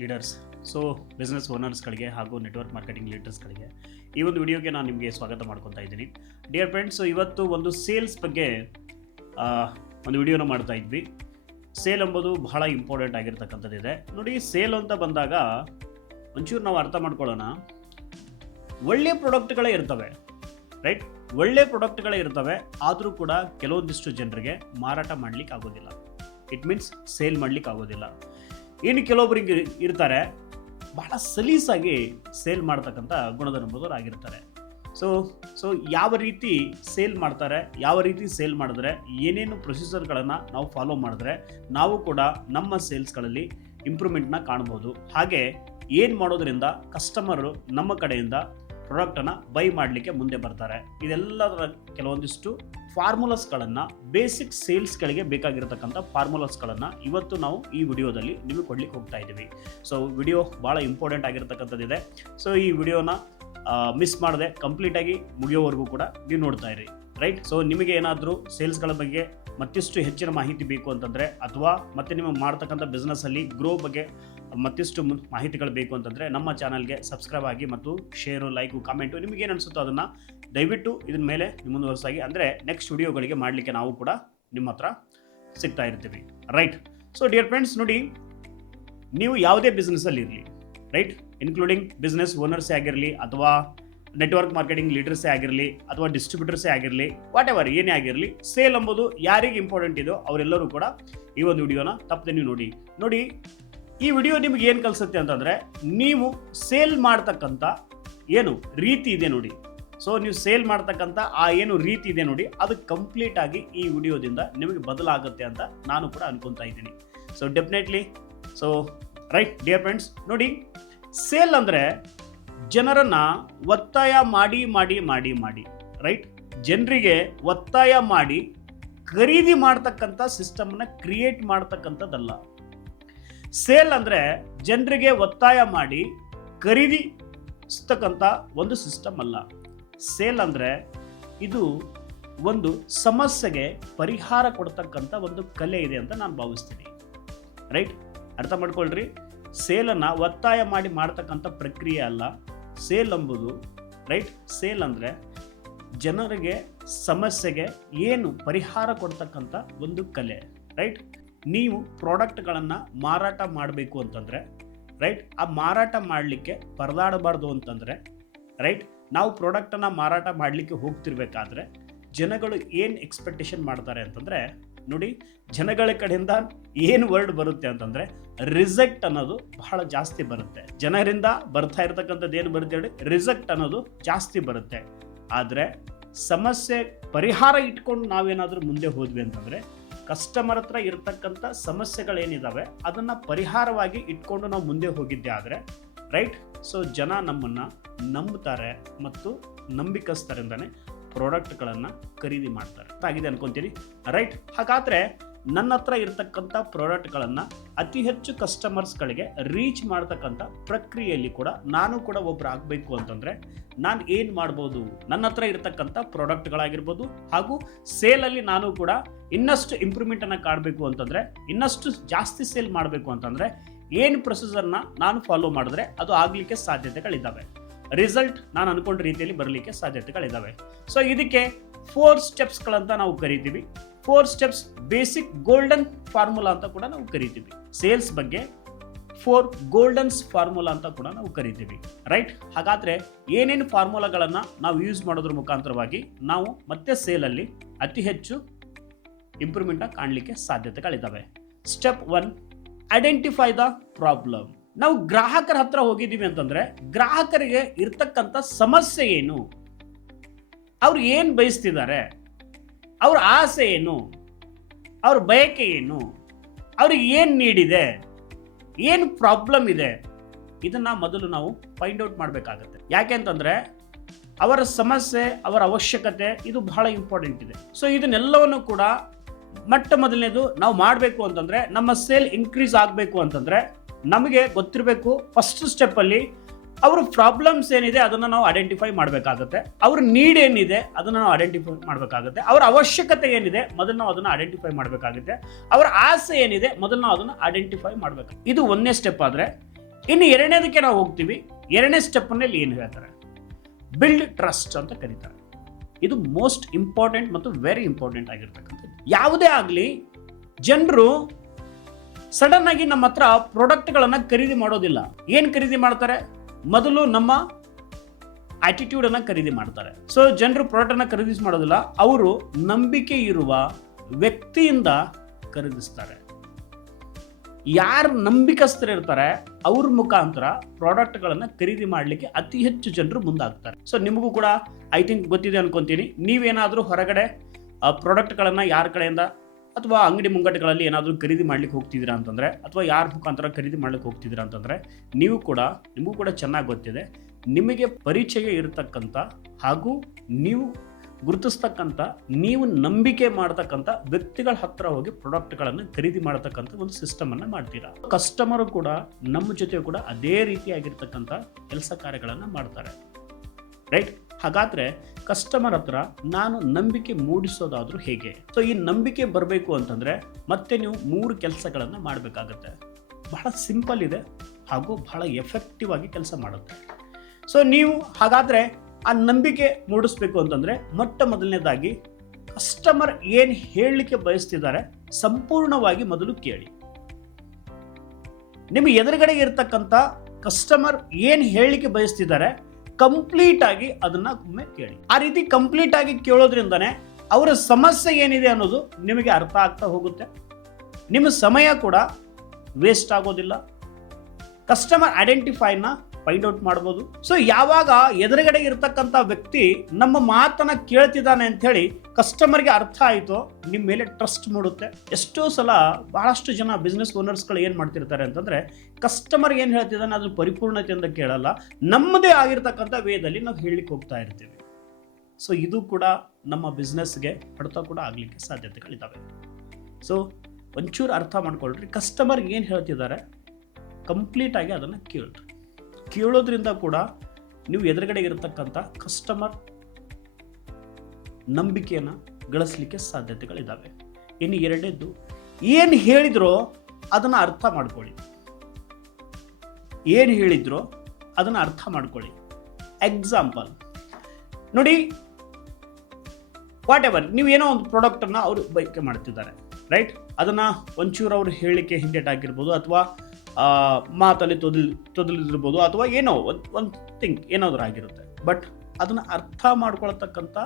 Leaders business ಓನರ್ಸ್ಗಳಿಗೆ ಹಾಗೂ network marketing ಲೀಡರ್ಸ್ಗಳಿಗೆ ಈ ಒಂದು ವಿಡಿಯೋಗೆ ನಾನು ನಿಮಗೆ ಸ್ವಾಗತ ಮಾಡ್ಕೊತಾ ಇದ್ದೀನಿ. ಡಿಯರ್ ಫ್ರೆಂಡ್ಸ್, ಇವತ್ತು ಒಂದು ಸೇಲ್ಸ್ ಬಗ್ಗೆ ಒಂದು ವಿಡಿಯೋನ ಮಾಡ್ತಾ ಇದ್ವಿ. ಸೇಲ್ ಎಂಬುದು ಬಹಳ ಇಂಪಾರ್ಟೆಂಟ್ ಆಗಿರ್ತಕ್ಕಂಥದ್ದಿದೆ. ನೋಡಿ, ಸೇಲ್ ಅಂತ ಬಂದಾಗ ಒಂಚೂರು ನಾವು ಅರ್ಥ ಮಾಡ್ಕೊಳ್ಳೋಣ. ಒಳ್ಳೆಯ ಪ್ರಾಡಕ್ಟ್ಗಳೇ ಇರ್ತವೆ, ರೈಟ್? ಒಳ್ಳೆ ಪ್ರಾಡಕ್ಟ್ಗಳೇ ಇರ್ತವೆ, ಆದರೂ ಕೂಡ ಕೆಲವೊಂದಿಷ್ಟು ಜನರಿಗೆ ಮಾರಾಟ ಮಾಡ್ಲಿಕ್ಕೆ ಆಗೋದಿಲ್ಲ. ಇಟ್ ಮೀನ್ಸ್ ಸೇಲ್ ಮಾಡ್ಲಿಕ್ಕೆ ಆಗೋದಿಲ್ಲ. ಇನ್ನು ಕೆಲವೊಬ್ಬರಿಗೆ ಇರ್ತಾರೆ ಬಹಳ ಸಲೀಸಾಗಿ ಸೇಲ್ ಮಾಡ್ತಕ್ಕಂಥ ಗುಣಧರ್ಮದವರು ಆಗಿರ್ತಾರೆ. ಸೊ ಯಾವ ರೀತಿ ಸೇಲ್ ಮಾಡ್ತಾರೆ, ಯಾವ ರೀತಿ ಸೇಲ್ ಮಾಡಿದ್ರೆ, ಏನೇನು ಪ್ರೊಸೀಜರ್ಗಳನ್ನು ನಾವು ಫಾಲೋ ಮಾಡಿದ್ರೆ ನಾವು ಕೂಡ ನಮ್ಮ ಸೇಲ್ಸ್ಗಳಲ್ಲಿ ಇಂಪ್ರೂವ್ಮೆಂಟ್ನ ಕಾಣ್ಬೋದು. ಹಾಗೆ ಏನು ಮಾಡೋದ್ರಿಂದ ಕಸ್ಟಮರು ನಮ್ಮ ಕಡೆಯಿಂದ ಪ್ರಾಡಕ್ಟನ್ನು ಬೈ ಮಾಡಲಿಕ್ಕೆ ಮುಂದೆ ಬರ್ತಾರೆ. ಇದೆಲ್ಲದರ ಕೆಲವೊಂದಿಷ್ಟು ಫಾರ್ಮುಲಾಸ್ಗಳನ್ನು, ಬೇಸಿಕ್ ಸೇಲ್ಸ್ಗಳಿಗೆ ಬೇಕಾಗಿರತಕ್ಕಂಥ ಫಾರ್ಮುಲಾಸ್ಗಳನ್ನು ಇವತ್ತು ನಾವು ಈ ವಿಡಿಯೋದಲ್ಲಿ ನಿಮಗೆ ಕೊಡ್ಲಿಕ್ಕೆ ಹೋಗ್ತಾ ಇದ್ದೀವಿ. ಸೊ ವಿಡಿಯೋ ಭಾಳ ಇಂಪಾರ್ಟೆಂಟ್ ಆಗಿರ್ತಕ್ಕಂಥದ್ದಿದೆ. ಸೊ ಈ ವಿಡಿಯೋನ ಮಿಸ್ ಮಾಡದೆ ಕಂಪ್ಲೀಟಾಗಿ ಮುಗಿಯೋವರೆಗೂ ಕೂಡ ನೀವು ನೋಡ್ತಾ ಇರಿ, ರೈಟ್? ಸೊ ನಿಮಗೆ ಏನಾದರೂ ಸೇಲ್ಸ್ಗಳ ಬಗ್ಗೆ ಮತ್ತಿಷ್ಟು ಹೆಚ್ಚಿನ ಮಾಹಿತಿ ಬೇಕು ಅಂತಂದರೆ, ಅಥವಾ ಮತ್ತೆ ನೀವು ಮಾಡ್ತಕ್ಕಂಥ ಬಿಸ್ನೆಸ್ಸಲ್ಲಿ ಗ್ರೋ ಬಗ್ಗೆ ಮತ್ತಿಷ್ಟು ಮಾಹಿತಿಗಳು ಬೇಕು ಅಂತಂದರೆ ನಮ್ಮ ಚಾನಲ್ಗೆ ಸಬ್ಸ್ಕ್ರೈಬ್ ಆಗಿ ಮತ್ತು ಶೇರು, ಲೈಕು, ಕಾಮೆಂಟು ನಿಮಗೇನು ಅನಿಸುತ್ತೋ ಅದನ್ನು ದಯವಿಟ್ಟು ಇದನ್ನ ಮೇಲೆ ಮುಂದುವರೆಸಾಗಿ. ಅಂದರೆ ನೆಕ್ಸ್ಟ್ ವಿಡಿಯೋಗಳಿಗೆ ಮಾಡಲಿಕ್ಕೆ ನಾವು ಕೂಡ ನಿಮ್ಮ ಹತ್ರ ಸಿಗ್ತಾ ಇರ್ತೀವಿ, ರೈಟ್? ಸೊ ಡಿಯರ್ ಫ್ರೆಂಡ್ಸ್, ನೋಡಿ, ನೀವು ಯಾವುದೇ ಬಿಸ್ನೆಸ್ಸಲ್ಲಿ ಇರಲಿ, ರೈಟ್? ಇನ್ಕ್ಲೂಡಿಂಗ್ ಬಿಸ್ನೆಸ್ ಓನರ್ಸೇ ಆಗಿರಲಿ, ಅಥವಾ ನೆಟ್ವರ್ಕ್ ಮಾರ್ಕೆಟಿಂಗ್ ಲೀಡರ್ಸೇ ಆಗಿರಲಿ, ಅಥವಾ ಡಿಸ್ಟ್ರಿಬ್ಯೂಟರ್ಸೇ ಆಗಿರಲಿ, ವಾಟ್ ಎವರ್ ಏನೇ ಆಗಿರಲಿ, ಸೇಲ್ ಎಂಬುದು ಯಾರಿಗೆ ಇಂಪಾರ್ಟೆಂಟ್ ಇದೆಯೋ ಅವರೆಲ್ಲರೂ ಕೂಡ ಈ ಒಂದು ವಿಡಿಯೋನ ತಪ್ಪದೆ ನೀವು ನೋಡಿ. ಈ ವಿಡಿಯೋ ನಿಮ್ಗೆ ಏನು ಕಲಿಸುತ್ತೆ ಅಂತಂದರೆ, ನೀವು ಸೇಲ್ ಮಾಡ್ತಕ್ಕಂಥ ಏನು ರೀತಿ ಇದೆ ನೋಡಿ, ಸೊ ನೀವು ಸೇಲ್ ಮಾಡ್ತಕ್ಕಂಥ ಆ ಏನು ರೀತಿ ಇದೆ ನೋಡಿ, ಅದು ಕಂಪ್ಲೀಟ್ ಆಗಿ ಈ ವಿಡಿಯೋದಿಂದ ನಿಮಗೆ ಬದಲಾಗುತ್ತೆ ಅಂತ ನಾನು ಕೂಡ ಅನ್ಕೊತಾ ಇದ್ದೀನಿ. So definitely, so right dear friends, ನೋಡಿ, ಸೇಲ್ ಅಂದರೆ ಜನರನ್ನು ಒತ್ತಾಯ ಮಾಡಿ ರೈಟ್? ಜನರಿಗೆ ಒತ್ತಾಯ ಮಾಡಿ ಖರೀದಿ ಮಾಡ್ತಕ್ಕಂಥ ಸಿಸ್ಟಮ್ನ ಕ್ರಿಯೇಟ್ ಮಾಡ್ತಕ್ಕಂಥದ್ದಲ್ಲ. ಸೇಲ್ ಅಂದರೆ ಜನರಿಗೆ ಒತ್ತಾಯ ಮಾಡಿ ಖರೀದಿಸ್ತಕ್ಕಂಥ ಒಂದು ಸಿಸ್ಟಮ್ ಅಲ್ಲ. ಸೇಲ್ ಅಂದರೆ ಇದು ಒಂದು ಸಮಸ್ಯೆಗೆ ಪರಿಹಾರ ಕೊಡ್ತಕ್ಕಂಥ ಒಂದು ಕಲೆ ಇದೆ ಅಂತ ನಾನು ಭಾವಿಸ್ತೀನಿ, ರೈಟ್? ಅರ್ಥ ಮಾಡ್ಕೊಳ್ರಿ, ಸೇಲನ್ನು ಒತ್ತಾಯ ಮಾಡಿ ಮಾಡ್ತಕ್ಕಂಥ ಪ್ರಕ್ರಿಯೆ ಅಲ್ಲ ಸೇಲ್ ಎಂಬುದು, ರೈಟ್? ಸೇಲ್ ಅಂದರೆ ಜನರಿಗೆ ಸಮಸ್ಯೆಗೆ ಏನು ಪರಿಹಾರ ಕೊಡ್ತಕ್ಕಂಥ ಒಂದು ಕಲೆ, ರೈಟ್? ನೀವು ಪ್ರಾಡಕ್ಟ್ಗಳನ್ನು ಮಾರಾಟ ಮಾಡಬೇಕು ಅಂತಂದರೆ, ರೈಟ್, ಆ ಮಾರಾಟ ಮಾಡಲಿಕ್ಕೆ ಪರದಾಡಬಾರ್ದು ಅಂತಂದರೆ, ರೈಟ್, ನಾವು ಪ್ರಾಡಕ್ಟನ್ನು ಮಾರಾಟ ಮಾಡಲಿಕ್ಕೆ ಹೋಗ್ತಿರ್ಬೇಕಾದ್ರೆ ಜನಗಳು ಏನು ಎಕ್ಸ್ಪೆಕ್ಟೇಷನ್ ಮಾಡ್ತಾರೆ ಅಂತಂದರೆ, ನೋಡಿ, ಜನಗಳ ಕಡೆಯಿಂದ ಏನು ವರ್ಡ್ ಬರುತ್ತೆ ಅಂತಂದರೆ ರಿಜೆಕ್ಟ್ ಅನ್ನೋದು ಬಹಳ ಜಾಸ್ತಿ ಬರುತ್ತೆ. ಜನರಿಂದ ಬರ್ತಾ ಇರ್ತಕ್ಕಂಥದ್ದು ಏನು ಬರುತ್ತೆ ಹೇಳಿ, ರಿಜೆಕ್ಟ್ ಅನ್ನೋದು ಜಾಸ್ತಿ ಬರುತ್ತೆ. ಆದರೆ ಸಮಸ್ಯೆ ಪರಿಹಾರ ಇಟ್ಕೊಂಡು ನಾವೇನಾದರೂ ಮುಂದೆ ಹೋದ್ವಿ ಅಂತಂದರೆ, ಕಸ್ಟಮರ್ ಹತ್ರ ಇರತಕ್ಕಂಥ ಸಮಸ್ಯೆಗಳೇನಿದ್ದಾವೆ ಅದನ್ನು ಪರಿಹಾರವಾಗಿ ಇಟ್ಕೊಂಡು ನಾವು ಮುಂದೆ ಹೋಗಿದ್ದೆ ಆದರೆ, ರೈಟ್, ಸೊ ಜನ ನಮ್ಮನ್ನು ನಂಬ್ತಾರೆ ಮತ್ತು ನಂಬಿಕಸ್ಥರಿಂದನೇ ಪ್ರಾಡಕ್ಟ್ಗಳನ್ನು ಖರೀದಿ ಮಾಡ್ತಾರೆ. ಆಗಿದೆ ಅನ್ಕೊಂತೀನಿ, ರೈಟ್? ಹಾಗಾದರೆ ನನ್ನ ಹತ್ರ ಇರತಕ್ಕಂಥ ಪ್ರಾಡಕ್ಟ್ಗಳನ್ನು ಅತಿ ಹೆಚ್ಚು ಕಸ್ಟಮರ್ಸ್ಗಳಿಗೆ ರೀಚ್ ಮಾಡ್ತಕ್ಕಂಥ ಪ್ರಕ್ರಿಯೆಯಲ್ಲಿ ಕೂಡ ನಾನು ಕೂಡ ಒಬ್ಬರು ಆಗಬೇಕು ಅಂತಂದರೆ ನಾನು ಏನು ಮಾಡ್ಬೋದು? ನನ್ನ ಹತ್ರ ಇರತಕ್ಕಂಥ ಪ್ರಾಡಕ್ಟ್ಗಳಾಗಿರ್ಬೋದು ಹಾಗೂ ಸೇಲಲ್ಲಿ ನಾನು ಕೂಡ ಇನ್ನಷ್ಟು ಇಂಪ್ರೂವ್ಮೆಂಟನ್ನು ಕಾಣಬೇಕು ಅಂತಂದರೆ, ಇನ್ನಷ್ಟು ಜಾಸ್ತಿ ಸೇಲ್ ಮಾಡಬೇಕು ಅಂತಂದರೆ ಏನು ಪ್ರೊಸೀಜರ್ನ ನಾನು ಫಾಲೋ ಮಾಡಿದ್ರೆ ಅದು ಆಗಲಿಕ್ಕೆ ಸಾಧ್ಯತೆಗಳಿದ್ದಾವೆ. ರಿಸಲ್ಟ್ ನಾನು ಅನ್ಕೊಂಡ ರೀತಿಯಲ್ಲಿ ಬರಲಿಕ್ಕೆ ಸಾಧ್ಯತೆಗಳಿದ್ದಾವೆ. ಸೊ ಇದಕ್ಕೆ 4 ಸ್ಟೆಪ್ಸ್ಗಳಂತ ನಾವು ಕರಿತೀವಿ. 4 ಸ್ಟೆಪ್ಸ್ ಬೇಸಿಕ್ ಗೋಲ್ಡನ್ ಫಾರ್ಮುಲಾ ಅಂತ ಕೂಡ ನಾವು ಕರಿತೀವಿ. ಸೇಲ್ಸ್ ಬಗ್ಗೆ 4 ಗೋಲ್ಡನ್ಸ್ ಫಾರ್ಮುಲಾ ಅಂತ ಕೂಡ ನಾವು ಕರಿತೀವಿ, ರೈಟ್? ಹಾಗಾದರೆ ಏನೇನು ಫಾರ್ಮುಲಾಗಳನ್ನು ನಾವು ಯೂಸ್ ಮಾಡೋದ್ರ ಮುಖಾಂತರವಾಗಿ ನಾವು ಮತ್ತೆ ಸೇಲಲ್ಲಿ ಅತಿ ಹೆಚ್ಚು ಇಂಪ್ರೂವ್ಮೆಂಟ್ನ ಕಾಣಲಿಕ್ಕೆ ಸಾಧ್ಯತೆಗಳಿದ್ದಾವೆ. Step 1, identify the problem. ನಾವು ಗ್ರಾಹಕರ ಹತ್ರ ಹೋಗಿದ್ದೀವಿ ಅಂತಂದರೆ ಗ್ರಾಹಕರಿಗೆ ಇರ್ತಕ್ಕಂಥ ಸಮಸ್ಯೆ ಏನು, ಅವ್ರು ಏನು ಬಯಸ್ತಿದ್ದಾರೆ, ಅವ್ರ ಆಸೆ ಏನು, ಅವ್ರ ಬಯಕೆ ಏನು, ಅವ್ರಿಗೆ ಏನು ನೀಡಿದೆ, ಏನು ಪ್ರಾಬ್ಲಮ್ ಇದೆ, ಇದನ್ನು ಮೊದಲು ನಾವು ಫೈಂಡ್ ಔಟ್ ಮಾಡಬೇಕಾಗತ್ತೆ. ಯಾಕೆ ಅಂತಂದರೆ ಅವರ ಸಮಸ್ಯೆ, ಅವರ ಅವಶ್ಯಕತೆ ಇದು ಬಹಳ ಇಂಪಾರ್ಟೆಂಟ್ ಇದೆ. ಸೊ ಇದನ್ನೆಲ್ಲವನ್ನು ಕೂಡ ಮೊದಲನೇದು ನಾವು ಮಾಡಬೇಕು ಅಂತಂದರೆ, ನಮ್ಮ ಸೇಲ್ ಇನ್ಕ್ರೀಸ್ ಆಗಬೇಕು ಅಂತಂದರೆ ನಮಗೆ ಗೊತ್ತಿರಬೇಕು ಫಸ್ಟ್ ಸ್ಟೆಪ್ಪಲ್ಲಿ ಅವ್ರ ಪ್ರಾಬ್ಲಮ್ಸ್ ಏನಿದೆ ಅದನ್ನು ನಾವು ಐಡೆಂಟಿಫೈ ಮಾಡಬೇಕಾಗುತ್ತೆ. ಅವ್ರ ನೀಡ್ ಏನಿದೆ ಅದನ್ನು ನಾವು ಐಡೆಂಟಿಫೈ ಮಾಡಬೇಕಾಗುತ್ತೆ. ಅವರ ಅವಶ್ಯಕತೆ ಏನಿದೆ ಮೊದಲು ನಾವು ಅದನ್ನು ಐಡೆಂಟಿಫೈ ಮಾಡಬೇಕಾಗುತ್ತೆ. ಅವರ ಆಸೆ ಏನಿದೆ ಮೊದಲು ನಾವು ಅದನ್ನು ಐಡೆಂಟಿಫೈ ಮಾಡಬೇಕು. ಇದು ಒಂದನೇ ಸ್ಟೆಪ್. ಆದರೆ ಇನ್ನು ಎರಡನೇದಕ್ಕೆ ನಾವು ಹೋಗ್ತೀವಿ. ಎರಡನೇ ಸ್ಟೆಪ್ ನಲ್ಲಿ ಏನು ಹೇಳ್ತಾರೆ, ಬಿಲ್ಡ್ ಟ್ರಸ್ಟ್ ಅಂತ ಕರೀತಾರೆ. ಇದು ಮೋಸ್ಟ್ ಇಂಪಾರ್ಟೆಂಟ್ ಮತ್ತು ವೆರಿ ಇಂಪಾರ್ಟೆಂಟ್ ಆಗಿರ್ತಕ್ಕಂಥದ್ದು. ಯಾವುದೇ ಆಗಲಿ ಜನರು ಸಡನ್ ಆಗಿ ನಮ್ಮ ಹತ್ರ ಪ್ರಾಡಕ್ಟ್ಗಳನ್ನ ಖರೀದಿ ಮಾಡೋದಿಲ್ಲ. ಏನ್ ಖರೀದಿ ಮಾಡ್ತಾರೆ, ಮೊದಲು ನಮ್ಮ ಆಟಿಟ್ಯೂಡ್ ಅನ್ನ ಖರೀದಿ ಮಾಡ್ತಾರೆ. ಸೊ ಜನರು ಪ್ರಾಡಕ್ಟ್ ಅನ್ನ ಖರೀದಿಸಿ ಮಾಡೋದಿಲ್ಲ, ಅವರು ನಂಬಿಕೆ ಇರುವ ವ್ಯಕ್ತಿಯಿಂದ ಖರೀದಿಸ್ತಾರೆ. ಯಾರು ನಂಬಿಕಸ್ಥರು ಇರ್ತಾರೆ ಅವ್ರ ಮುಖಾಂತರ ಪ್ರಾಡಕ್ಟ್ಗಳನ್ನ ಖರೀದಿ ಮಾಡಲಿಕ್ಕೆ ಅತಿ ಹೆಚ್ಚು ಜನರು ಮುಂದಾಗ್ತಾರೆ. ಸೊ ನಿಮಗೂ ಕೂಡ ಐ ಥಿಂಕ್ ಗೊತ್ತಿದೆ ಅನ್ಕೊಂತೀನಿ. ನೀವೇನಾದ್ರೂ ಹೊರಗಡೆ ಪ್ರಾಡಕ್ಟ್ಗಳನ್ನ ಯಾರ ಕಡೆಯಿಂದ ಅಥವಾ ಅಂಗಡಿ ಮುಂಗಟ್ಟುಗಳಲ್ಲಿ ಏನಾದರೂ ಖರೀದಿ ಮಾಡ್ಲಿಕ್ಕೆ ಹೋಗ್ತಿದ್ದೀರಾ ಅಂತಂದ್ರೆ, ಅಥವಾ ಯಾರ ಮುಖಾಂತರ ಖರೀದಿ ಮಾಡ್ಲಿಕ್ಕೆ ಹೋಗ್ತಿದ್ದೀರಾ ಅಂತಂದ್ರೆ, ನಿಮಗೂ ಕೂಡ ಚೆನ್ನಾಗಿ ಗೊತ್ತಿದೆ, ನಿಮಗೆ ಪರಿಚಯ ಇರತಕ್ಕಂಥ ಹಾಗೂ ನೀವು ಗುರುತಿಸ್ತಕ್ಕಂಥ, ನೀವು ನಂಬಿಕೆ ಮಾಡತಕ್ಕಂಥ ವ್ಯಕ್ತಿಗಳ ಹತ್ರ ಹೋಗಿ ಪ್ರಾಡಕ್ಟ್ಗಳನ್ನು ಖರೀದಿ ಮಾಡತಕ್ಕಂಥ ಒಂದು ಸಿಸ್ಟಮ್ ಅನ್ನ ಮಾಡ್ತೀರಾ. ಕಸ್ಟಮರು ಕೂಡ ನಮ್ಮ ಜೊತೆ ಕೂಡ ಅದೇ ರೀತಿಯಾಗಿರ್ತಕ್ಕಂಥ ಕೆಲಸ ಕಾರ್ಯಗಳನ್ನು ಮಾಡ್ತಾರೆ, ರೈಟ್? ಹಾಗಾದ್ರೆ ಕಸ್ಟಮರ್ ಹತ್ರ ನಾನು ನಂಬಿಕೆ ಮೂಡಿಸೋದಾದ್ರೂ ಹೇಗೆ? ಸೊ ಈ ನಂಬಿಕೆ ಬರಬೇಕು ಅಂತಂದ್ರೆ ಮತ್ತೆ ನೀವು 3 ಕೆಲಸಗಳನ್ನ ಮಾಡಬೇಕಾಗತ್ತೆ. ಬಹಳ ಸಿಂಪಲ್ ಇದೆ ಹಾಗೂ ಬಹಳ ಎಫೆಕ್ಟಿವ್ ಆಗಿ ಕೆಲಸ ಮಾಡುತ್ತೆ. ಸೊ ನೀವು ಹಾಗಾದ್ರೆ ಆ ನಂಬಿಕೆ ಮೂಡಿಸ್ಬೇಕು ಅಂತಂದ್ರೆ ಮೊಟ್ಟ ಮೊದಲನೇದಾಗಿ ಕಸ್ಟಮರ್ ಏನ್ ಹೇಳಲಿಕ್ಕೆ ಬಯಸ್ತಿದ್ದಾರೆ ಸಂಪೂರ್ಣವಾಗಿ ಮೊದಲು ಕೇಳಿ. ನಿಮ್ಮ ಎದುರುಗಡೆ ಇರತಕ್ಕಂಥ ಕಸ್ಟಮರ್ ಏನ್ ಹೇಳಲಿಕ್ಕೆ ಬಯಸ್ತಿದ್ದಾರೆ ಕಂಪ್ಲೀಟ್ ಆಗಿ ಅದನ್ನ ಒಮ್ಮೆ ಕೇಳಿ. ಆ ರೀತಿ ಕಂಪ್ಲೀಟ್ ಆಗಿ ಕೇಳೋದ್ರಿಂದನೇ ಅವರ ಸಮಸ್ಯೆ ಏನಿದೆ ಅನ್ನೋದು ನಿಮಗೆ ಅರ್ಥ ಆಗ್ತಾ ಹೋಗುತ್ತೆ. ನಿಮ್ಮ ಸಮಯ ಕೂಡ ವೇಸ್ಟ್ ಆಗೋದಿಲ್ಲ. ಕಸ್ಟಮರ್ ಐಡೆಂಟಿಫೈನ ಫೈಂಡ್ ಔಟ್ ಮಾಡಬಹುದು. ಸೊ ಯಾವಾಗ ಎದುರುಗಡೆ ಇರತಕ್ಕಂಥ ವ್ಯಕ್ತಿ ನಮ್ಮ ಮಾತನ್ನ ಕೇಳ್ತಿದ್ದಾನೆ ಅಂತ ಹೇಳಿ ಕಸ್ಟಮರ್ಗೆ ಅರ್ಥ ಆಯಿತು, ನಿಮ್ಮ ಮೇಲೆ ಟ್ರಸ್ಟ್ ಮೂಡುತ್ತೆ. ಎಷ್ಟೋ ಸಲ ಬಹಳಷ್ಟು ಜನ ಬಿಸ್ನೆಸ್ ಓನರ್ಸ್ಗಳು ಏನ್ ಮಾಡ್ತಿರ್ತಾರೆ ಅಂತಂದ್ರೆ, ಕಸ್ಟಮರ್ ಏನ್ ಹೇಳ್ತಿದ್ದಾನೆ ಅದ್ರ ಪರಿಪೂರ್ಣತೆಯಿಂದ ಕೇಳಲ್ಲ, ನಮ್ಮದೇ ಆಗಿರ್ತಕ್ಕಂಥ ವೇದಲ್ಲಿ ನಾವು ಹೇಳಲಿಕ್ಕೆ ಹೋಗ್ತಾ ಇರ್ತೀವಿ. ಸೊ ಇದು ಕೂಡ ನಮ್ಮ ಬಿಸ್ನೆಸ್ಗೆ ಹೊಡೆತ ಕೂಡ ಆಗ್ಲಿಕ್ಕೆ ಸಾಧ್ಯತೆಗಳಿದ್ದಾವೆ. ಸೊ ಒಂಚೂರು ಅರ್ಥ ಮಾಡ್ಕೊಳ್ರಿ, ಕಸ್ಟಮರ್ ಏನ್ ಹೇಳ್ತಿದ್ದಾರೆ ಕಂಪ್ಲೀಟ್ ಆಗಿ ಅದನ್ನ ಕೇಳ್ರಿ. ಕೇಳೋದ್ರಿಂದ ಕೂಡ ನೀವು ಎದುರುಗಡೆ ಇರತಕ್ಕಂಥ ಕಸ್ಟಮರ್ ನಂಬಿಕೆಯನ್ನು ಗಳಿಸಲಿಕ್ಕೆ ಸಾಧ್ಯತೆಗಳಿದ್ದಾವೆ. ಇನ್ನು ಎರಡನೇದ್ದು, ಏನು ಹೇಳಿದ್ರೋ ಅದನ್ನ ಅರ್ಥ ಮಾಡ್ಕೊಳ್ಳಿ. ಏನು ಹೇಳಿದ್ರೋ ಅದನ್ನ ಅರ್ಥ ಮಾಡ್ಕೊಳ್ಳಿ. ಎಕ್ಸಾಂಪಲ್ ನೋಡಿ, ವಾಟ್ ಎವರ್ ನೀವೇನೋ ಒಂದು ಪ್ರಾಡಕ್ಟನ್ನು ಅವರು ಬೈಕೆ ಮಾಡ್ತಿದ್ದಾರೆ, ರೈಟ್? ಅದನ್ನ ಒಂಚೂರು ಅವ್ರು ಹೇಳಿಕೆ ಹಿಂದೇಟಾಗಿರ್ಬೋದು, ಅಥವಾ ಮಾತಲ್ಲಿ ತೊದಲಿದಿರ್ಬೋದು, ಅಥವಾ ಏನೋ ಒಂದು ಥಿಂಗ್ ಏನಾದರೂ ಆಗಿರುತ್ತೆ. ಬಟ್ ಅದನ್ನು ಅರ್ಥ ಮಾಡ್ಕೊಳ್ತಕ್ಕಂಥ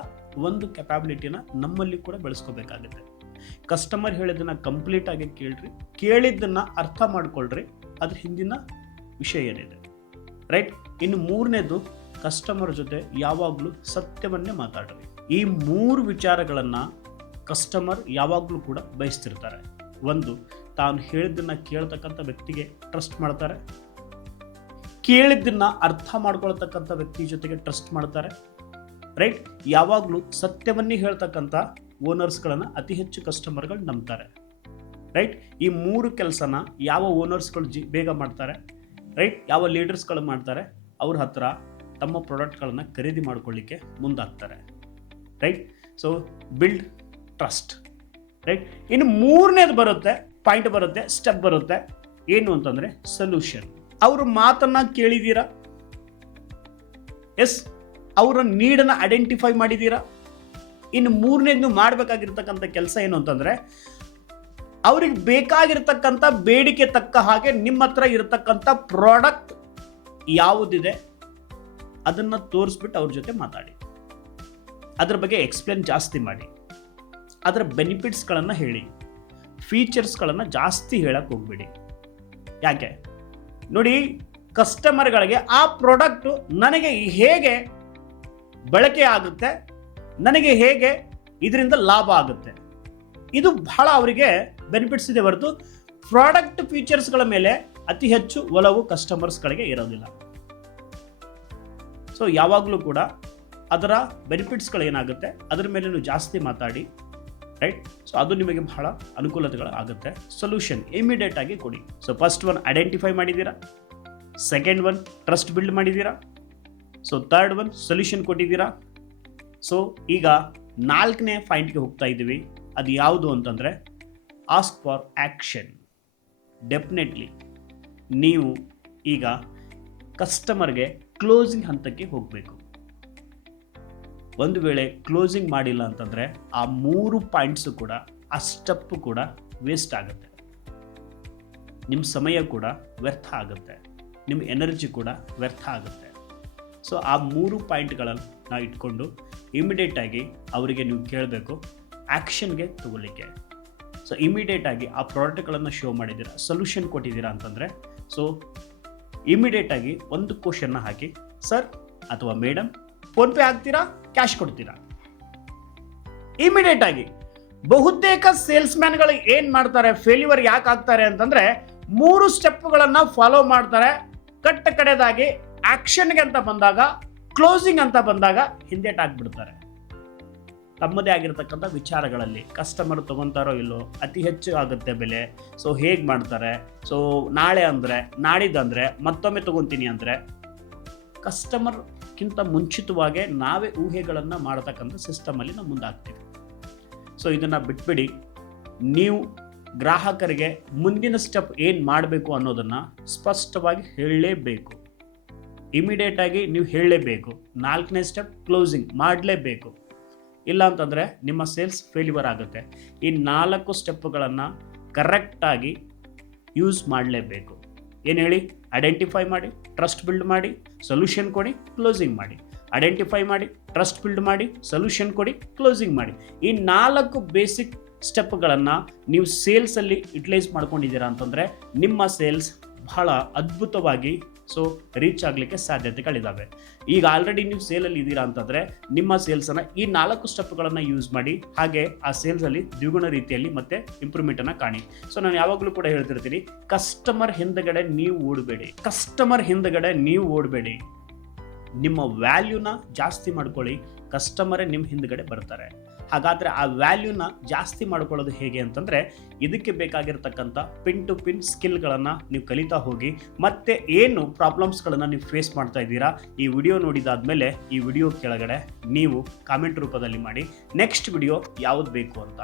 ಒಂದು ಕೆಪಾಬಿಲಿಟಿನ ನಮ್ಮಲ್ಲಿ ಕೂಡ ಬೆಳೆಸ್ಕೋಬೇಕಾಗುತ್ತೆ. ಕಸ್ಟಮರ್ ಹೇಳಿದ್ದನ್ನು ಕಂಪ್ಲೀಟ್ ಆಗಿ ಕೇಳ್ರಿ, ಕೇಳಿದ್ದನ್ನು ಅರ್ಥ ಮಾಡ್ಕೊಳ್ರಿ, ಅದ್ರ ಹಿಂದಿನ ವಿಷಯ ಏನಿದೆ, ರೈಟ್? ಇನ್ನು ಮೂರನೇದು, ಕಸ್ಟಮರ್ ಜೊತೆ ಯಾವಾಗಲೂ ಸತ್ಯವನ್ನೇ ಮಾತಾಡ್ರಿ. ಈ 3 ವಿಚಾರಗಳನ್ನು ಕಸ್ಟಮರ್ ಯಾವಾಗಲೂ ಕೂಡ ಬಯಸ್ತಿರ್ತಾರೆ. ಒಂದು, ತಾನು ಹೇಳಿದ್ದನ್ನ ಕೇಳ್ತಕ್ಕಂಥ ವ್ಯಕ್ತಿಗೆ ಟ್ರಸ್ಟ್ ಮಾಡ್ತಾರೆ, ಕೇಳಿದ್ದನ್ನ ಅರ್ಥ ಮಾಡ್ಕೊಳ್ತಕ್ಕಂಥ ವ್ಯಕ್ತಿ ಜೊತೆಗೆ ಟ್ರಸ್ಟ್ ಮಾಡ್ತಾರೆ, ರೈಟ್? ಯಾವಾಗಲೂ ಸತ್ಯವನ್ನೇ ಹೇಳ್ತಕ್ಕಂಥ ಓನರ್ಸ್ಗಳನ್ನು ಅತಿ ಹೆಚ್ಚು ಕಸ್ಟಮರ್ಗಳು ನಂಬ್ತಾರೆ, ರೈಟ್? ಈ 3 ಕೆಲಸನ ಯಾವ ಓನರ್ಸ್ಗಳು ಬೇಗ ಮಾಡ್ತಾರೆ, ರೈಟ್? ಯಾವ ಲೀಡರ್ಸ್ಗಳು ಮಾಡ್ತಾರೆ, ಅವ್ರ ಹತ್ರ ತಮ್ಮ ಪ್ರಾಡಕ್ಟ್ಗಳನ್ನು ಖರೀದಿ ಮಾಡ್ಕೊಳ್ಳಿಕ್ಕೆ ಮುಂದಾಗ್ತಾರೆ, right? So build trust, right? ಇನ್ನು ಮೂರನೇದು ಪಾಯಿಂಟ್ ಬರುತ್ತೆ, ಸ್ಟೆಪ್ ಬರುತ್ತೆ. ಏನು ಅಂತಂದ್ರೆ ಸೊಲ್ಯೂಷನ್. ಅವ್ರ ಮಾತನ್ನ ಕೇಳಿದೀರಾ? ಎಸ್, ಅವರ ನೀಡನ್ನ ಐಡೆಂಟಿಫೈ ಮಾಡಿದೀರಾ? ಇನ್ನು ಮೂರನೇದು ಮಾಡಬೇಕಾಗಿರ್ತಕ್ಕಂಥ ಕೆಲಸ ಏನು ಅಂತಂದ್ರೆ, ಅವ್ರಿಗೆ ಬೇಕಾಗಿರ್ತಕ್ಕಂಥ ಬೇಡಿಕೆ ತಕ್ಕ ಹಾಗೆ ನಿಮ್ಮ ಹತ್ರ ಇರತಕ್ಕಂಥ ಪ್ರಾಡಕ್ಟ್ ಯಾವುದಿದೆ ಅದನ್ನ ತೋರಿಸ್ಬಿಟ್ಟು ಅವ್ರ ಜೊತೆ ಮಾತಾಡಿ, ಅದ್ರ ಬಗ್ಗೆ ಎಕ್ಸ್ಪ್ಲೇನ್ ಜಾಸ್ತಿ ಮಾಡಿ, ಅದರ ಬೆನಿಫಿಟ್ಸ್ಗಳನ್ನು ಹೇಳಿ, ಫೀಚರ್ಸ್ಗಳನ್ನು ಜಾಸ್ತಿ ಹೇಳಕ್ಕೆ ಹೋಗ್ಬೇಡಿ. ಯಾಕೆ ನೋಡಿ, ಕಸ್ಟಮರ್ಗಳಿಗೆ ಆ ಪ್ರಾಡಕ್ಟು ನನಗೆ ಹೇಗೆ ಬಳಕೆ ಆಗುತ್ತೆ, ನನಗೆ ಹೇಗೆ ಇದರಿಂದ ಲಾಭ ಆಗುತ್ತೆ, ಇದು ಬಹಳ ಅವರಿಗೆ ಬೆನಿಫಿಟ್ಸ್ ಇದೆ ಹೊರತು ಪ್ರಾಡಕ್ಟ್ ಫೀಚರ್ಸ್ಗಳ ಮೇಲೆ ಅತಿ ಹೆಚ್ಚು ಒಲವು ಕಸ್ಟಮರ್ಸ್ಗಳಿಗೆ ಇರೋದಿಲ್ಲ. ಸೊ ಯಾವಾಗಲೂ ಕೂಡ ಅದರ ಬೆನಿಫಿಟ್ಸ್ಗಳು ಏನಾಗುತ್ತೆ ಅದರ ಮೇಲೆ ನೀವು ಜಾಸ್ತಿ ಮಾತಾಡಿ, ರೈಟ್? ಸೊ ಅದು ನಿಮಗೆ ಬಹಳ ಅನುಕೂಲತೆಗಳು ಆಗುತ್ತೆ. ಸೊಲ್ಯೂಷನ್ ಇಮಿಡಿಯೇಟ್ ಆಗಿ ಕೊಡಿ. ಸೊ ಫಸ್ಟ್ ಒನ್ ಐಡೆಂಟಿಫೈ ಮಾಡಿದ್ದೀರಾ, ಸೆಕೆಂಡ್ ಒನ್ ಟ್ರಸ್ಟ್ ಬಿಲ್ಡ್ ಮಾಡಿದ್ದೀರಾ, ಸೊ ಥರ್ಡ್ ಒನ್ ಸೊಲ್ಯೂಷನ್ ಕೊಟ್ಟಿದ್ದೀರಾ. ಸೊ ಈಗ 4ನೇ ಪಾಯಿಂಟ್ಗೆ ಹೋಗ್ತಾ ಇದ್ದೀವಿ. ಅದು ಯಾವುದು ಅಂತಂದರೆ ಆಸ್ಕ್ ಫಾರ್ ಆ್ಯಕ್ಷನ್. ಡೆಫಿನೆಟ್ಲಿ ನೀವು ಈಗ ಕಸ್ಟಮರ್ಗೆ ಕ್ಲೋಸಿಂಗ್ ಹಂತಕ್ಕೆ ಹೋಗಬೇಕು. ಒಂದು ವೇಳೆ ಕ್ಲೋಸಿಂಗ್ ಮಾಡಿಲ್ಲ ಅಂತಂದರೆ ಆ 3 ಪಾಯಿಂಟ್ಸು ಕೂಡ, ಆ ಸ್ಟೆಪ್ಪು ಕೂಡ ವೇಸ್ಟ್ ಆಗುತ್ತೆ. ನಿಮ್ಮ ಸಮಯ ಕೂಡ ವ್ಯರ್ಥ ಆಗುತ್ತೆ, ನಿಮ್ಮ ಎನರ್ಜಿ ಕೂಡ ವ್ಯರ್ಥ ಆಗುತ್ತೆ. ಸೊ ಆ 3 ಪಾಯಿಂಟ್ಗಳನ್ನು ನಾವು ಇಟ್ಕೊಂಡು ಇಮಿಡಿಯೇಟಾಗಿ ಅವರಿಗೆ ನೀವು ಕೇಳಬೇಕು ಆ್ಯಕ್ಷನ್ಗೆ ತಗೊಳ್ಳಿಕ್ಕೆ. ಸೊ ಇಮಿಡಿಯೇಟಾಗಿ ಆ ಪ್ರಾಡಕ್ಟ್ಗಳನ್ನು ಶೋ ಮಾಡಿದ್ದೀರಾ, ಸೊಲ್ಯೂಷನ್ ಕೊಟ್ಟಿದ್ದೀರಾ ಅಂತಂದರೆ ಸೊ ಇಮಿಡಿಯೇಟಾಗಿ ಒಂದು ಕ್ವಶನ್ನ ಹಾಕಿ, ಸರ್ ಅಥವಾ ಮೇಡಮ್ ಫೋನ್ಪೇ ಹಾಕ್ತೀರಾ, ಕ್ಯಾಶ್ ಕೊಡ್ತೀರಾ? ಇಮಿಡಿಯೇಟಾಗಿ ಬಹುತೇಕ ಸೇಲ್ಸ್ಮ್ಯಾನ್ಗಳು ಏನು ಮಾಡ್ತಾರೆ, ಫೇಲ್ಯೂರ್ ಯಾಕೆ ಆಗ್ತಾರೆ ಅಂತಂದರೆ 3 ಸ್ಟೆಪ್ಗಳನ್ನು ಫಾಲೋ ಮಾಡ್ತಾರೆ. ಕಡೆದಾಗಿ ಆ್ಯಕ್ಷನ್ಗೆ ಅಂತ ಬಂದಾಗ, ಕ್ಲೋಸಿಂಗ್ ಅಂತ ಬಂದಾಗ ಹಿಂದೇಟಾಗ್ಬಿಡ್ತಾರೆ. ತಮ್ಮದೇ ಆಗಿರತಕ್ಕಂಥ ವಿಚಾರಗಳಲ್ಲಿ ಕಸ್ಟಮರ್ ತೊಗೊತಾರೋ ಇಲ್ಲೋ, ಅತಿ ಹೆಚ್ಚು ಆಗುತ್ತೆ ಬೆಲೆ, ಸೊ ಹೇಗೆ ಮಾಡ್ತಾರೆ, ಸೊ ನಾಳೆ ಅಂದರೆ ನಾಡಿದ್ದಂದರೆ ಮತ್ತೊಮ್ಮೆ ತೊಗೊತೀನಿ ಅಂದರೆ ಕಸ್ಟಮರ್ಗಿಂತ ಮುಂಚಿತವಾಗೇ ನಾವೇ ಊಹೆಗಳನ್ನು ಮಾಡತಕ್ಕಂಥ ಸಿಸ್ಟಮಲ್ಲಿ ನಾವು ಮುಂದಾಗ್ತೀವಿ. ಸೊ ಇದನ್ನು ಬಿಟ್ಬಿಡಿ. ನೀವು ಗ್ರಾಹಕರಿಗೆ ಮುಂದಿನ ಸ್ಟೆಪ್ ಏನು ಮಾಡಬೇಕು ಅನ್ನೋದನ್ನು ಸ್ಪಷ್ಟವಾಗಿ ಹೇಳಲೇಬೇಕು. ಇಮಿಡಿಯೇಟಾಗಿ ನೀವು ಹೇಳಲೇಬೇಕು. 4ನೇ ಸ್ಟೆಪ್ ಕ್ಲೋಸಿಂಗ್ ಮಾಡಲೇಬೇಕು. ಇಲ್ಲ ಅಂತಂದರೆ ನಿಮ್ಮ ಸೇಲ್ಸ್ ಫೇಲ್ಯೂರ್ ಆಗುತ್ತೆ. ಈ 4 ಸ್ಟೆಪ್ಗಳನ್ನು ಕರೆಕ್ಟಾಗಿ ಯೂಸ್ ಮಾಡಲೇಬೇಕು. ಏನು ಹೇಳಿ? ಐಡೆಂಟಿಫೈ ಮಾಡಿ, ಟ್ರಸ್ಟ್ ಬಿಲ್ಡ್ ಮಾಡಿ, ಸೊಲ್ಯೂಷನ್ ಕೊಡಿ, ಕ್ಲೋಸಿಂಗ್ ಮಾಡಿ. ಐಡೆಂಟಿಫೈ ಮಾಡಿ, ಟ್ರಸ್ಟ್ ಬಿಲ್ಡ್ ಮಾಡಿ, ಸೊಲ್ಯೂಷನ್ ಕೊಡಿ, ಕ್ಲೋಸಿಂಗ್ ಮಾಡಿ. ಈ 4 ಬೇಸಿಕ್ ಸ್ಟೆಪ್ಗಳನ್ನು ನೀವು ಸೇಲ್ಸಲ್ಲಿ ಯುಟಿಲೈಸ್ ಮಾಡ್ಕೊಂಡಿದ್ದೀರಾ ಅಂತಂದರೆ ನಿಮ್ಮ ಸೇಲ್ಸ್ ಬಹಳ ಅದ್ಭುತವಾಗಿ ರೀಚ್ ಆಗಲಿಕ್ಕೆ ಸಾಧ್ಯತೆಗಳಿದ್ದಾವೆ. ಈಗ ಆಲ್ರೆಡಿ ನೀವು ಸೇಲಲ್ಲಿ ಇದ್ದೀರಾ ಅಂತಂದರೆ ನಿಮ್ಮ ಸೇಲ್ಸನ್ನು ಈ 4 ಸ್ಟೆಪ್ಗಳನ್ನು ಯೂಸ್ ಮಾಡಿ, ಹಾಗೆ ಆ ಸೇಲ್ಸಲ್ಲಿ ದ್ವಿಗುಣ ರೀತಿಯಲ್ಲಿ ಮತ್ತೆ ಇಂಪ್ರೂವ್ಮೆಂಟನ್ನು ಕಾಣಿ. ಸೊ ನಾನು ಯಾವಾಗಲೂ ಕೂಡ ಹೇಳ್ತಿರ್ತೀನಿ, ಕಸ್ಟಮರ್ ಹಿಂದಗಡೆ ನೀವು ಓಡಬೇಡಿ. ನಿಮ್ಮ ವ್ಯಾಲ್ಯೂನ ಜಾಸ್ತಿ ಮಾಡ್ಕೊಳ್ಳಿ, ಕಸ್ಟಮರೇ ನಿಮ್ಮ ಹಿಂದಗಡೆ ಬರ್ತಾರೆ. ಹಾಗಾದರೆ ಆ ವ್ಯಾಲ್ಯೂನ ಜಾಸ್ತಿ ಮಾಡ್ಕೊಳ್ಳೋದು ಹೇಗೆ ಅಂತಂದರೆ ಇದಕ್ಕೆ ಬೇಕಾಗಿರ್ತಕ್ಕಂಥ ಪಿನ್ ಟು ಪಿನ್ ಸ್ಕಿಲ್ಗಳನ್ನು ನೀವು ಕಲಿತಾ ಹೋಗಿ. ಮತ್ತು ಏನು ಪ್ರಾಬ್ಲಮ್ಸ್ಗಳನ್ನು ನೀವು ಫೇಸ್ ಮಾಡ್ತಾ ಇದ್ದೀರಾ, ಈ ವಿಡಿಯೋ ನೋಡಿದಾದ್ಮೇಲೆ ಈ ವಿಡಿಯೋ ಕೆಳಗಡೆ ನೀವು ಕಾಮೆಂಟ್ ರೂಪದಲ್ಲಿ ಮಾಡಿ, ನೆಕ್ಸ್ಟ್ ವಿಡಿಯೋ ಯಾವುದು ಬೇಕು ಅಂತ,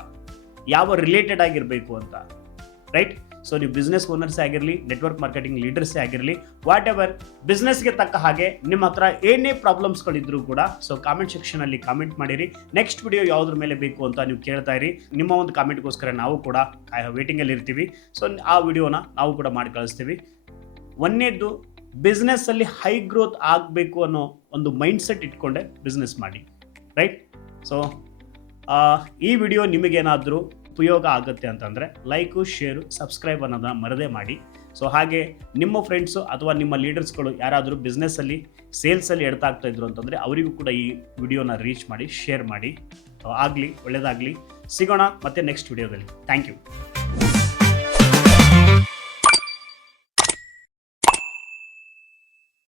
ಯಾವ ರಿಲೇಟೆಡ್ ಆಗಿರಬೇಕು ಅಂತ. ರೈಟ್? ಸೊ ನೀವು ಬಿಸ್ನೆಸ್ ಓನರ್ಸೇ ಆಗಿರಲಿ, ನೆಟ್ವರ್ಕ್ ಮಾರ್ಕೆಟಿಂಗ್ ಲೀಡರ್ಸೇ ಆಗಿರಲಿ, ವಾಟ್ ಎವರ್ ಬಿಸ್ನೆಸ್ಗೆ ತಕ್ಕ ಹಾಗೆ ನಿಮ್ಮ ಹತ್ರ ಏನೇ ಪ್ರಾಬ್ಲಮ್ಸ್ಗಳಿದ್ರೂ ಕೂಡ ಸೊ ಕಾಮೆಂಟ್ ಸೆಕ್ಷನಲ್ಲಿ ಕಾಮೆಂಟ್ ಮಾಡಿರಿ. ನೆಕ್ಸ್ಟ್ ವಿಡಿಯೋ ಯಾವುದ್ರ ಮೇಲೆ ಬೇಕು ಅಂತ ನೀವು ಕೇಳ್ತಾ ಇರಿ. ನಿಮ್ಮ ಒಂದು ಕಾಮೆಂಟ್ಗೋಸ್ಕರ ನಾವು ಕೂಡ ವೇಟಿಂಗಲ್ಲಿ ಇರ್ತೀವಿ. ಸೊ ಆ ವಿಡಿಯೋನ ನಾವು ಕೂಡ ಮಾಡಿ ಕಳಿಸ್ತೀವಿ. ಒಂದನೇದು, ಬಿಸ್ನೆಸ್ಸಲ್ಲಿ ಹೈ ಗ್ರೋತ್ ಆಗಬೇಕು ಅನ್ನೋ ಒಂದು ಮೈಂಡ್ಸೆಟ್ ಇಟ್ಕೊಂಡೆ ಬಿಸ್ನೆಸ್ ಮಾಡಿ. ರೈಟ್? ಸೊ ಈ ವಿಡಿಯೋ ನಿಮಗೇನಾದರೂ ಉಪಯೋಗ ಆಗುತ್ತೆ ಅಂತಂದರೆ ಲೈಕು, ಶೇರು, ಸಬ್ಸ್ಕ್ರೈಬ್ ಅನ್ನೋದನ್ನ ಮರದೇ ಮಾಡಿ. ಸೊ ಹಾಗೆ ನಿಮ್ಮ ಫ್ರೆಂಡ್ಸು ಅಥವಾ ನಿಮ್ಮ ಲೀಡರ್ಸ್ಗಳು ಯಾರಾದರೂ ಬಿಸ್ನೆಸ್ಸಲ್ಲಿ ಸೇಲ್ಸಲ್ಲಿ ಎಡ್ತಾ ಆಗ್ತಾ ಇದ್ರು ಅಂತಂದರೆ ಅವರಿಗೂ ಕೂಡ ಈ ವಿಡಿಯೋನ ರೀಚ್ ಮಾಡಿ, ಶೇರ್ ಮಾಡಿ. ಒಳ್ಳೆಯದಾಗಲಿ. ಸಿಗೋಣ ಮತ್ತೆ ನೆಕ್ಸ್ಟ್ ವಿಡಿಯೋದಲ್ಲಿ. Thank you.